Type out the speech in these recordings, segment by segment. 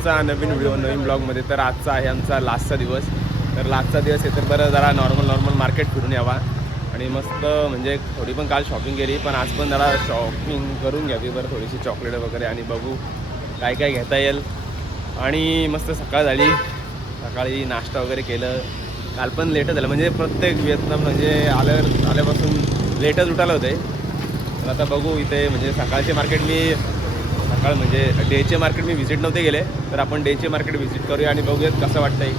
स्वागत तुमचा नवीन व्हिडिओ नवीन ब्लॉगमध्ये तर आजचा आहे आमचा लास्टचा दिवस. तर लास्टचा दिवस आहे तर बरं जरा नॉर्मल नॉर्मल मार्केट फिरून यावा. आणि मस्त म्हणजे थोडी पण काल शॉपिंग केली पण आज पण जरा शॉपिंग करून घ्यावी बरं थोडीशी चॉकलेट वगैरे आणि बघू काय काय घेता येईल. आणि मस्त सकाळ झाली. सकाळी नाश्ता वगैरे केलं. काल पण लेटच झालं. म्हणजे प्रत्येक व्हिएतनाम म्हणजे आल्यावर आल्यापासून लेटच उठायला होते. तर आता बघू इथे म्हणजे सकाळचे मार्केट मी सकाळ म्हणजे डेचे मार्केट मी व्हिजिट नव्हते गेले तर आपण डेचे मार्केट व्हिजिट करूया आणि बघूयात कसं वाटतंय.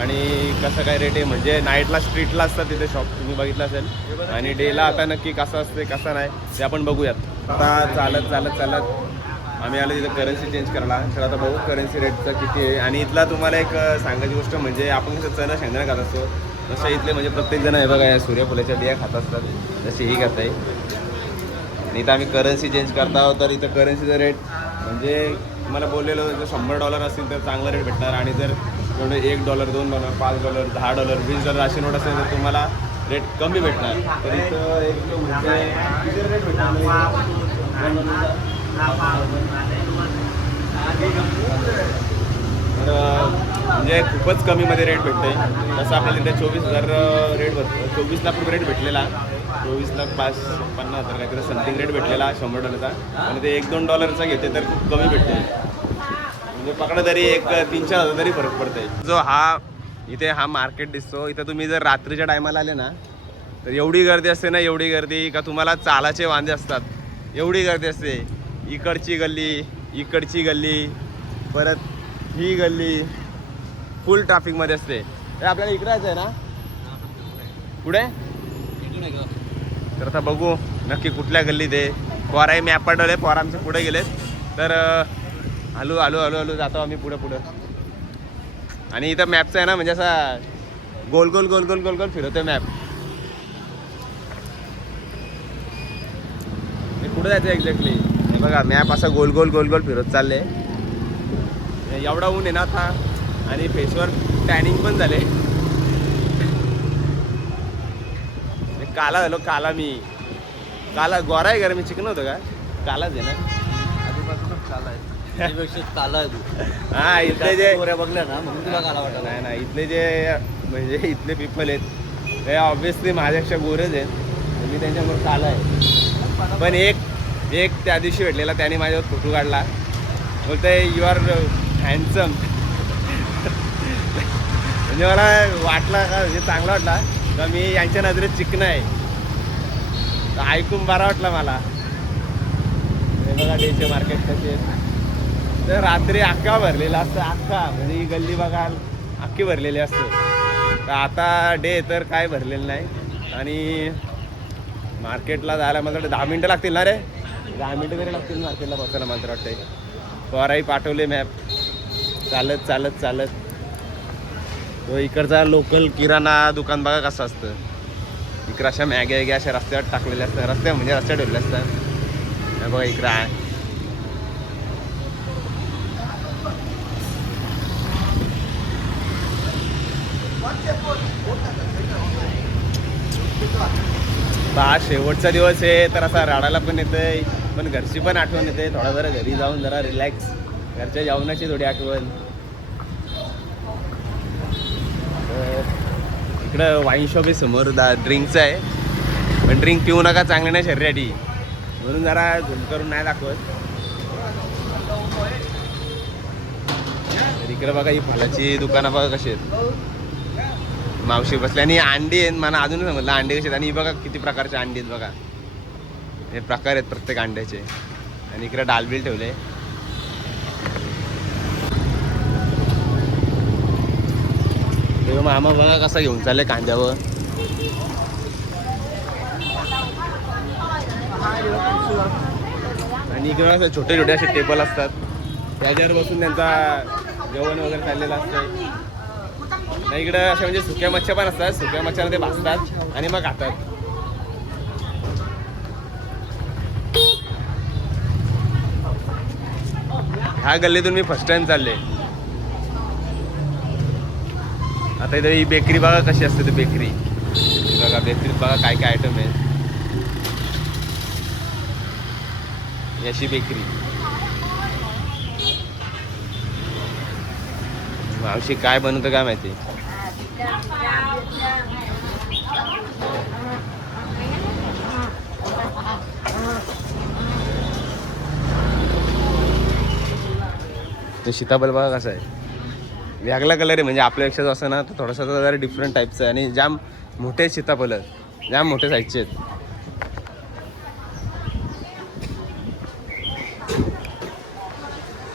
आणि कसं काय रेट आहे म्हणजे नाईटला स्ट्रीटला असतात तिथे शॉप तुम्ही बघितलं असेल. आणि डेला आता नक्की कसं असते कसं नाही ते आपण बघूयात. आता चालत चालत चालत आम्ही आलो तिथं करन्सी चेंज करायला. तर आता बघू करन्सी रेटचं किती आहे. आणि इथला तुम्हाला एक सांगायची गोष्ट म्हणजे आपण कसं चणा शेंगदाणा खात असतो. तसं इथले म्हणजे प्रत्येक जण हे बघा या सूर्यफुलाच्या बिया खात असतात. जशी ही खात आहे आणि इथं आम्ही करन्सी चेंज करता आहोत तर इथं करन्सीचा रेट म्हणजे मला बोललेलं जर शंभर डॉलर असतील तर चांगला रेट भेटणार आणि जर एवढे एक डॉलर दोन डॉलर पाच डॉलर दहा डॉलर वीस डॉलर असे नोट असेल तर तुम्हाला रेट कमी भेटणार. तर इथं एक म्हणजे रेट भेटणार तर म्हणजे खूपच कमीमध्ये रेट भेटते तसं आपल्याला इथे चोवीस हजार रेट भेटतो चोवीस लाख रुपये रेट भेटलेला. चोवीस लाख पाच पन्नास हजार काहीतरी समथिंग रेट भेटलेला शंभर डॉलरचा आणि ते एक दोन डॉलरचा घेते तर खूप कमी भेटते. म्हणजे पकडा तरी एक तीन चार हजार तरी फरक पडते जो हा इथे हा मार्केट दिसतो. इथं तुम्ही जर रात्रीच्या टायमाला आले ना तर एवढी गर्दी असते ना एवढी गर्दी का तुम्हाला चालाचे वांदे असतात. एवढी गर्दी असते. इकडची गल्ली इकडची गल्ली परत ही गल्ली फुल ट्रॅफिकमध्ये असते. तर आपल्याला इकडे आहे ना? पुढे तर आता बघू नक्की कुठल्या गल्लीत आहे. पोराही मॅप पाठवले पोर आमच्या पुढे गेलेत. तर अं, हलू हलू हलू हलू जातो आम्ही पुढं पुढं. आणि इथं मॅपचं आहे ना म्हणजे असा गोल गोल गोल गोल गोल गोल फिरवतोय मॅप कुठं जायचं एक्झॅक्टली हे बघा मॅप असा गोल गोल गोल गोल फिरत चालले एवढा ऊन आहे ना आता. आणि फेसवर टॅनिंग पण झाले हे काला झालो काला मी. काला गोरा आहे का? मी चिकन होतं का? कालाच आहे ना. काला आहे. त्यापेक्षा काला आहे तू. हा इथले जे गोऱ्या बघल्या ना म्हणून तुला काला वाटत नाही नाही इथले जे म्हणजे इथले पीपल आहेत ते ऑब्विसली माझ्यापेक्षा गोरेच आहेत. मी त्यांच्याबरोबर काला आहे. पण एक एक त्या दिवशी भेटलेला त्याने माझ्यावर फोटो काढला. बोलतोय यू आर हँडसम म्हणजे मला वाटला का म्हणजे चांगला वाटला. तर मी यांच्या नजरेत चिकन आहे तर ऐकून बरा वाटला मला. हे बघा डेचे मार्केट कसे तर रात्री अख्खा भरलेला असतं अख्खा. म्हणजे ही गल्ली बघाल अख्खी भरलेली असते. तर आता डे तर काय भरलेलं नाही. आणि मार्केटला जायला मला दहा मिनटं लागतील ना रे? दहा मिनटं तरी लागतील मार्केटला बसायला मला तर वाटतंय. पोराही पाठवले मॅप चालत चालत चालत. तो इकडचा लोकल किराणा दुकान बघा कसं असतं. इकडं अशा मॅग्या वॅग्या अशा रस्त्यावर टाकलेल्या असतात. रस्त्या म्हणजे रस्त्यावर ठेवलेल्या असतात. बघा इकडं आहे. आता हा शेवटचा दिवस आहे तर असा राडायला पण येतंय. पण घरची पण आठवण येते. थोडा जरा घरी जाऊन जरा रिलॅक्स घरच्या जेवणाची थोडी आठवण. इकडं वाईन शॉप आहे समोर दा ड्रिंकचं आहे. पण ड्रिंक पिऊ नका चांगलं नाही शरीरासाठी म्हणून जरा झुम करून नाही दाखवत. तर इकडं बघा ही फुलाची दुकानं बघा कशी आहेत. मावशी बसले आणि अंडी आहेत मला अजून समजलं अंडे कशी आहेत. आणि बघा किती प्रकारचे अंडी आहेत बघा. हे प्रकार आहेत प्रत्येक अंड्याचे. आणि इकडे डालबिल ठेवले. तेव्हा मामा बघा कसा घेऊन चालले कांद्यावर. आणि इकडे असं छोटे छोटे असे टेबल असतात. त्याच्यावर बसून त्यांचा जेवण वगैरे चाललेलं असतं. नाही इकडं अशा म्हणजे सुक्या मच्छ्या पण असतात. सुक्या मच्छ्याला ते भासतात आणि मग खातात. ह्या गल्लीतून मी फर्स्ट टाइम चालले आता इथे ही बेकरी बघा कशी असते ती बेकरी बघा बेकरीत बघा काय काय आयटम आहे. याची अशी बेकरी मावशी काय बनवतं काय माहिती? तो सीताबल बघा कसा आहे. वेगळा कलर आहे म्हणजे आपल्यापेक्षा जो असं ना तो थोडासा तर जरा डिफरंट टाईपचा आहे. आणि जाम मोठे आहेत सीताफळ जाम मोठे साईजचे आहेत.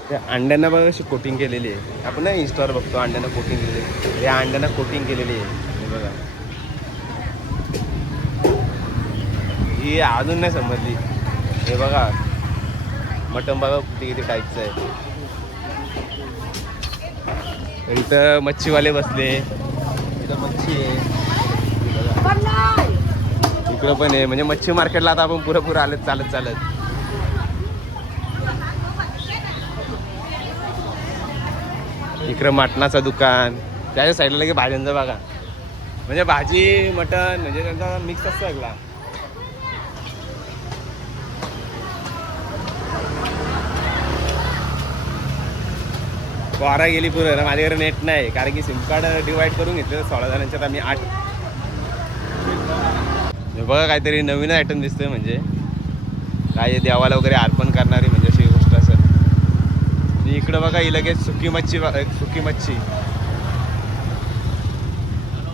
त्या अंड्यांना बघा अशी कोटिंग केलेली आहे. आपण ना इन्स्टावर बघतो अंड्यांना कोटिंग केलेली आहे. या अंड्यांना कोटिंग केलेली आहे. हे बघा. ही अजून नाही समजली. हे बघा. मटण बघा किती किती टाईपचं आहे. इथं मच्छीवाले बसले. इथं मच्छी आहे. इकडं पण आहे. म्हणजे मच्छी मार्केटला आता आपण पुरेपूर आलेत चालत चालत. इकडं मटणाचं दुकान. त्याच्या साईडला लगे भाज्यांचं बघा. म्हणजे भाजी मटण म्हणजे त्यांचा मिक्स असतो सगळा. बारा गेली पुरं माझ्याकडे नेट नाही कारण की सिम कार्ड डिवाइड करून घेतलं सोळा जणांच्यात आम्ही आठ. हे बघा काहीतरी नवीन आयटम दिसतोय म्हणजे. काय देवाला वगैरे अर्पण करणारी म्हणजे अशी गोष्ट असेल. इकडं बघा ही लगेच सुकी मच्छी सुकी मच्छी.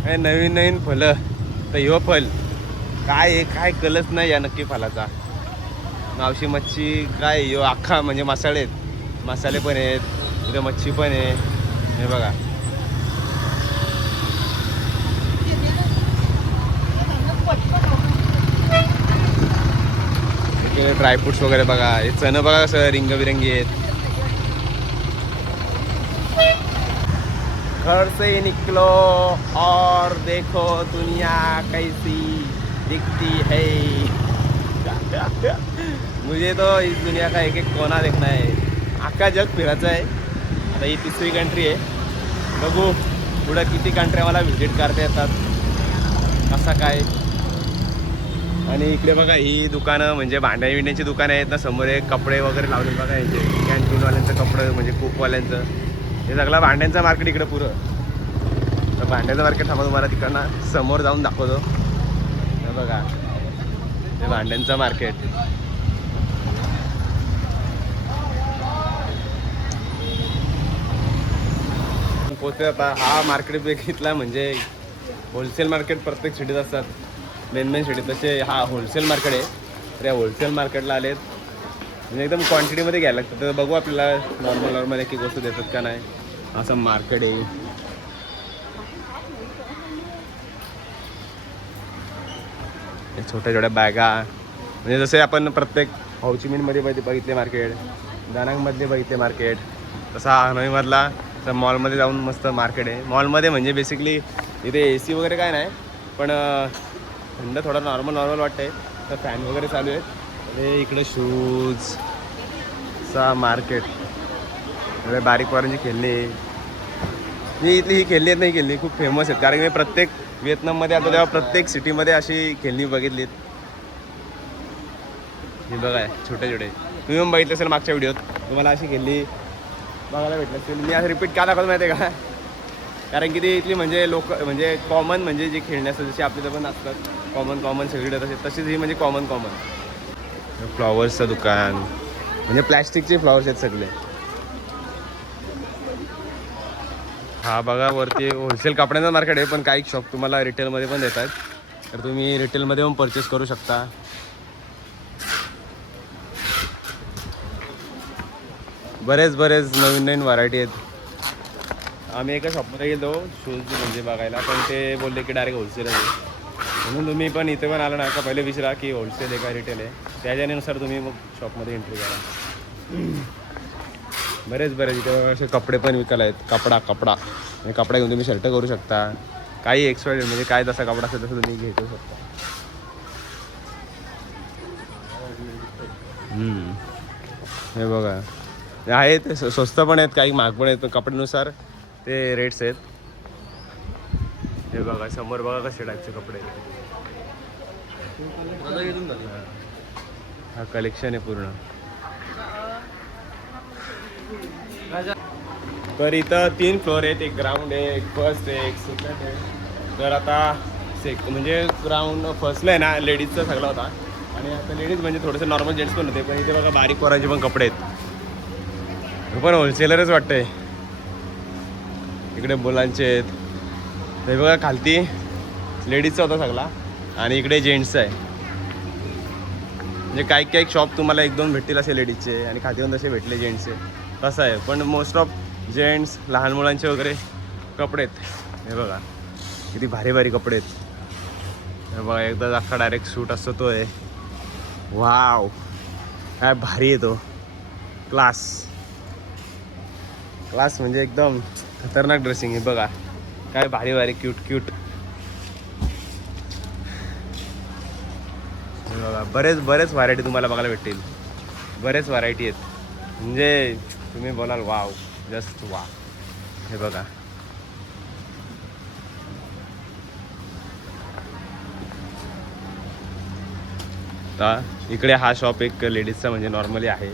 काय नवीन नवीन फलं तर ह्यो फल काय आहे काय कलच नाही या नक्की फलाचा मावशी मच्छी काय ह्यो अख्खा म्हणजे मसाले आहेत. मसाले पण आहेत. इथं मच्छी पण आहे. हे बघा. इकडे ड्रायफ्रुट्स वगैरे बघा. हे चणं बघा कसं रिंगबिरंगी आहेत. घर से निकलो. और देखो दुनिया कैसी दिखती है. मुझे तो इस दुनिया का एक एक कोना देखना है. अख्खा जग फिरायचं आहे. आता ही तिसरी कंट्री आहे. बघू पुढं किती कंट्री मला व्हिजिट करता येतात कसा काय. आणि इकडे बघा ही दुकानं म्हणजे भांड्या विण्याची दुकानं आहेत ना समोर एक कपडे वगैरे लावले बघा यांचे कॅन्टीनवाल्यांचं कपडे म्हणजे कुकवाल्यांचं हे सगळं भांड्यांचं मार्केट इकडं पुरं. तर भांड्याचं मार्केट थांबा तुम्हाला तिकडनं समोर जाऊन दाखवतो. बघा ते भांड्यांचं मार्केट पोहोचतोय आता. हा मार्केट बघितला म्हणजे होलसेल मार्केट प्रत्येक सिटीत असतात. मेन मेन सिटीत तसे हा होलसेल मार्केट आहे. तर या होलसेल मार्केटला आलेत. म्हणजे एकदम क्वांटिटीमध्ये घ्यायला लागतं. तर बघू आपल्याला नॉर्मल नॉर्मल एक वस्तू देतात का नाही. असं मार्केट आहे. छोट्या छोट्या बॅगा. म्हणजे जसे आपण प्रत्येक हौचिमिनमध्ये बघित- बघितले मार्केट दानांगमधले बघितले मार्केट तसा हनोईमधला तर मॉलमध्ये जाऊन मस्त मार्केट आहे. मॉलमध्ये म्हणजे बेसिकली इथे ए सी वगैरे काय नाही पण थंड थोडा नॉर्मल नॉर्मल वाटतंय. तर फॅन वगैरे चालू आहेत. हे इकडे शूज चा मार्केट म्हणजे बारीक पोरांची खेळणी. मी इथली ही खेळणी आहेत नाही खेळणी खूप फेमस आहेत. कारण की मी प्रत्येक व्हिएतनाममध्ये आता तेव्हा प्रत्येक सिटीमध्ये अशी खेळणी बघितलीत हे बघा छोटे छोटे तुम्ही पण बघितलं असेल मागच्या व्हिडिओत. तुम्हाला अशी खेळणी बघायला भेटलं. असेल मी आज रिपीट का दाखवलं माहिती आहे का? कारण की ती इथली म्हणजे लोक म्हणजे कॉमन म्हणजे जे खेळण्याचं असतात जशी आपल्या पण असतात. कॉमन कॉमन सगळीकडे तसे तशीच ही म्हणजे कॉमन कॉमन फ्लॉवर्सचं दुकान. म्हणजे प्लॅस्टिकचे फ्लॉवर्स आहेत सगळे. हा बघा वरती होलसेल कपड्यांचं मार्केट आहे पण काही शॉप तुम्हाला रिटेलमध्ये पण देतात. तर तुम्ही रिटेलमध्ये पण परचेस करू शकता. बरेच बरेच नवीन नवीन व्हरायटी आहेत. आम्ही एका शॉपमध्ये गेलो शूज म्हणजे बघायला. पण ते बोलले की डायरेक्ट होलसेल आहे. म्हणून तुम्ही पण इथे पण आला ना का पहिले विचारा की होलसेल आहे का रिटेल आहे? त्याच्यानुसार तुम्ही मग शॉपमध्ये एंट्री करा. बरेच बरेच. इथे असे कपडे पण विकायला आहेत. कपडा कपडा. म्हणजे कपडा घेऊन तुम्ही शर्ट करू शकता. काही एक्सपायर्ड म्हणजे काय जसा कपडा असेल तसं तुम्ही घेऊ शकता. हे बघा. आहेत ते स्वस्त पण आहेत काही महाग पण आहेत कपड्यानुसार ते रेट्स आहेत. हे बघा समोर बघा कसे टाईपचे कपडे आहेत. हा कलेक्शन आहे पूर्ण. तर इथं तीन फ्लोअर आहेत एक ग्राउंड आहे एक फर्स्ट आहे एक सेकंड आहे. तर आता सेक म्हणजे ग्राउंड फर्स्टला आहे ना लेडीजचा सगळा होता. आणि आता लेडीज म्हणजे थोडंसं नॉर्मल जेंट्स पण होते पण इथे बघा बारीक पोरांचे पण कपडे आहेत. पण होलसेलरच वाटतंय. इकडे मुलांचे आहेत. ते बघा खालती लेडीजचा होता सगळा. आणि इकडे जेंट्सचा आहे. म्हणजे काही काही शॉप तुम्हाला एक दोन भेटतील असे लेडीजचे. आणि खाली पण तसे भेटले जेंट्सचे तसं आहे. पण मोस्ट ऑफ जेंट्स लहान मुलांचे वगैरे कपडे आहेत. हे बघा. किती भारी भारी कपडे आहेत. हे बघा एकदा अख्खा डायरेक्ट सूट असतो तो आहे. वाव काय भारी आहे तो. क्लास क्लास म्हणजे एकदम खतरनाक ड्रेसिंग आहे बघा. काय भारी भारी क्यूट क्यूट हे बघा बरेच बरेच व्हरायटी तुम्हाला बघायला भेटतील. बरेच व्हरायटी आहेत. म्हणजे तुम्ही बोलाल वाव जस्ट वा हे बघा. आता इकडे हा शॉप एक लेडीजचा म्हणजे नॉर्मली आहे.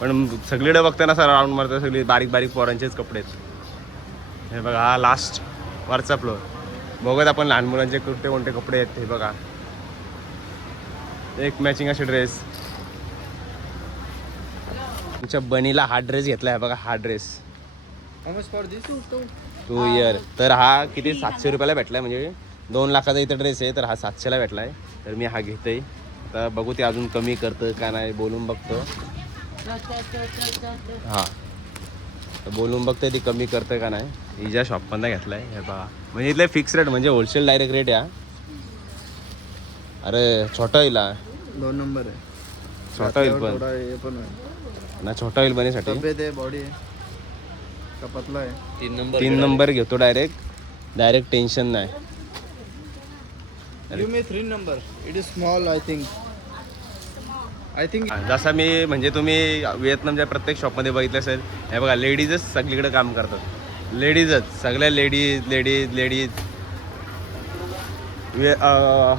पण सगळीकडे बघताना सर राऊंड मारतात सगळी बारीक बारीक पोरांचेच कपडे आहेत. हे बघा हा लास्ट वरचा फ्लोअर बघत आपण लहान मुलांचे कोणते कोणते कपडे आहेत हे बघा. एक मॅचिंग असे ड्रेस तुमच्या बनीला हा ड्रेस घेतला आहे बघा हा ड्रेस टू इयर तर हा किती सातशे रुपयाला भेटलाय म्हणजे दोन लाखाचा इथं ड्रेस आहे तर हा सातशेला भेटलाय. तर मी हा घेतोय. आता बघू ते अजून कमी करतं का नाही बोलून बघतो. हा. तर बोलून बघतोय ती कमी करतं का नाही. हिच्या शॉपमधनं घेतलाय हे बघा म्हणजे इथले फिक्स रेट म्हणजे होलसेल डायरेक्ट रेट या. अरे छोटा होईल हा. दोन नंबर आहे. छोटा होईल पण. पण आहे. ना छोटा होईल बनीसाठी. तब्येत आहे बॉडी आहे. का पतला आहे. तीन नंबर तीन नंबर घेतो डायरेक्ट डायरेक्ट टेन्शन नाही. You may three number it is small I think I think जसा मी म्हणजे तुम्ही व्हिएतनामच्या प्रत्येक शॉपमध्ये बघितलं असेल हे बघा लेडीजच सगळीकडे काम करतात. लेडीजच सगळ्या लेडीज लेडीज लेडीज. वे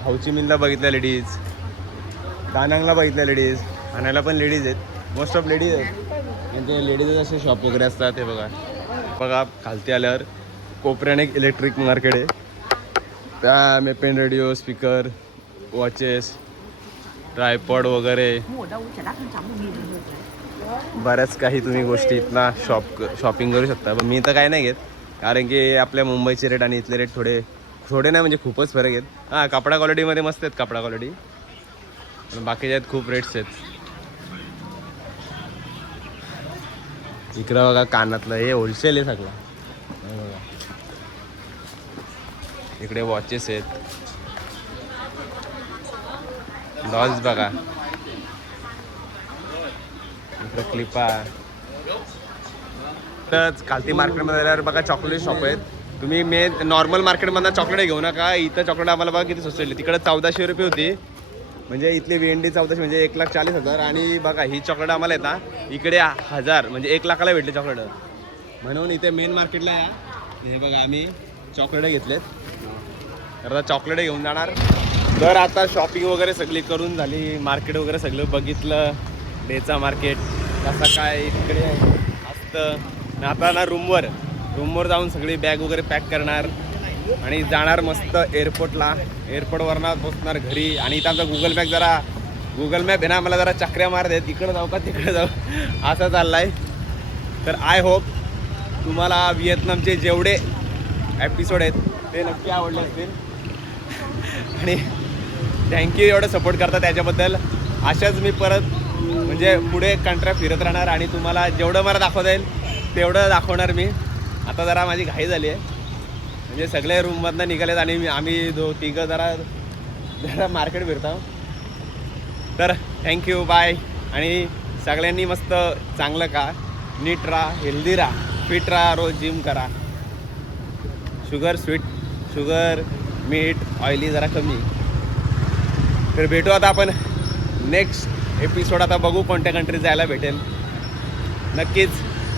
हौचिमिनला बघितल्या लेडीज दानांगला बघितल्या लेडीज ठाण्याला पण लेडीज आहेत. मोस्ट ऑफ लेडीज आहेत. म्हणजे लेडीजच असे शॉप वगैरे असतात हे बघा. बघा खालती आल्यावर कोपऱ्याने एक इलेक्ट्रिक मार्केट आहे. त्या मेपेन रेडिओ स्पीकर वॉचेस ट्रायपॉड वगैरे. बऱ्याच काही तुम्ही गोष्टी इथला शॉप शॉपिंग करू शकता पण मी तर काय नाही घेत. कारण की आपल्या मुंबईचे रेट आणि इथले रेट थोडे थोडे नाही म्हणजे खूपच फरक आहेत. हां कपडा क्वालिटीमध्ये मस्त आहेत कपडा क्वालिटी पण बाकीच्या आहेत खूप रेट्स आहेत. इकडं बघा कानातलं हे होलसेल आहे सगळं. बघा. इकडे वॉचेस आहेत. डॉल्स बघा इकडे क्लिपा तरच खालती मार्केटमध्ये आल्यावर बघा चॉकलेट शॉप आहेत. तुम्ही मेन नॉर्मल मार्केटमधनं चॉकलेट घेऊ नका. इथं चॉकलेट आम्हाला बघा किती स्वस्त दिली तिकडे चौदाशे रुपये होती. म्हणजे इथली वेंडी चौदाशे म्हणजे एक लाख चाळीस हजार. आणि बघा ही चॉकलेट आम्हाला येतात इकडे हजार. म्हणजे एक लाखाला भेटले चॉकलेट म्हणून इथे मेन मार्केटला या. हे बघा आम्ही चॉकलेट घेतलेत. तर आता चॉकलेट घेऊन जाणार. तर आता शॉपिंग वगैरे सगळी करून झाली. मार्केट वगैरे सगळं बघितलं. डेचा मार्केट कसा काय इकडे असतं आता ना रूमवर रूमवर जाऊन सगळी बॅग वगैरे पॅक करणार. आणि जाणार मस्त एअरपोर्टला एअरपोर्टवरनं पोचणार घरी. आणि इथं आमचा गुगल मॅप जरा गुगल मॅप आहे ना मला जरा चक्र्या मार देत. इकडं जाऊ का तिकडे जाऊ? असा आहे तर आय होप तुम्हाला व्हिएतनामचे जेवढे एपिसोड आहेत ते नक्की आवडले असतील. आणि थँक्यू एवढं सपोर्ट करता त्याच्याबद्दल. अशाच मी परत म्हणजे पुढे कंट्रा फिरत राहणार आणि तुम्हाला जेवढं मला दाखवता येईल तेवढं दाखवणार मी. आता जरा माझी घाई झाली आहे. म्हणजे सगळे रूममधनं निघालेत आणि मी- आम्ही दो तिघं जरा जरा मार्केट फिरतो तर थँक्यू बाय आणि सगळ्यांनी मस्त चांगलं का नीट राहा हेल्दी राहा. फिट राहा रोज जिम करा. शुगर स्वीट शुगर मीठ ऑइली जरा कमी. तर भेटू आता आपण नेक्स्ट एपिसोड आता बघू कोणत्या कंट्रीत जायला भेटेल. नक्कीच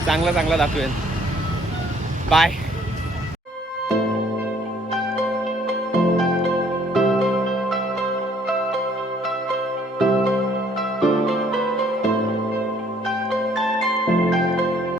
चांगला चांगला दाखवेल. बाय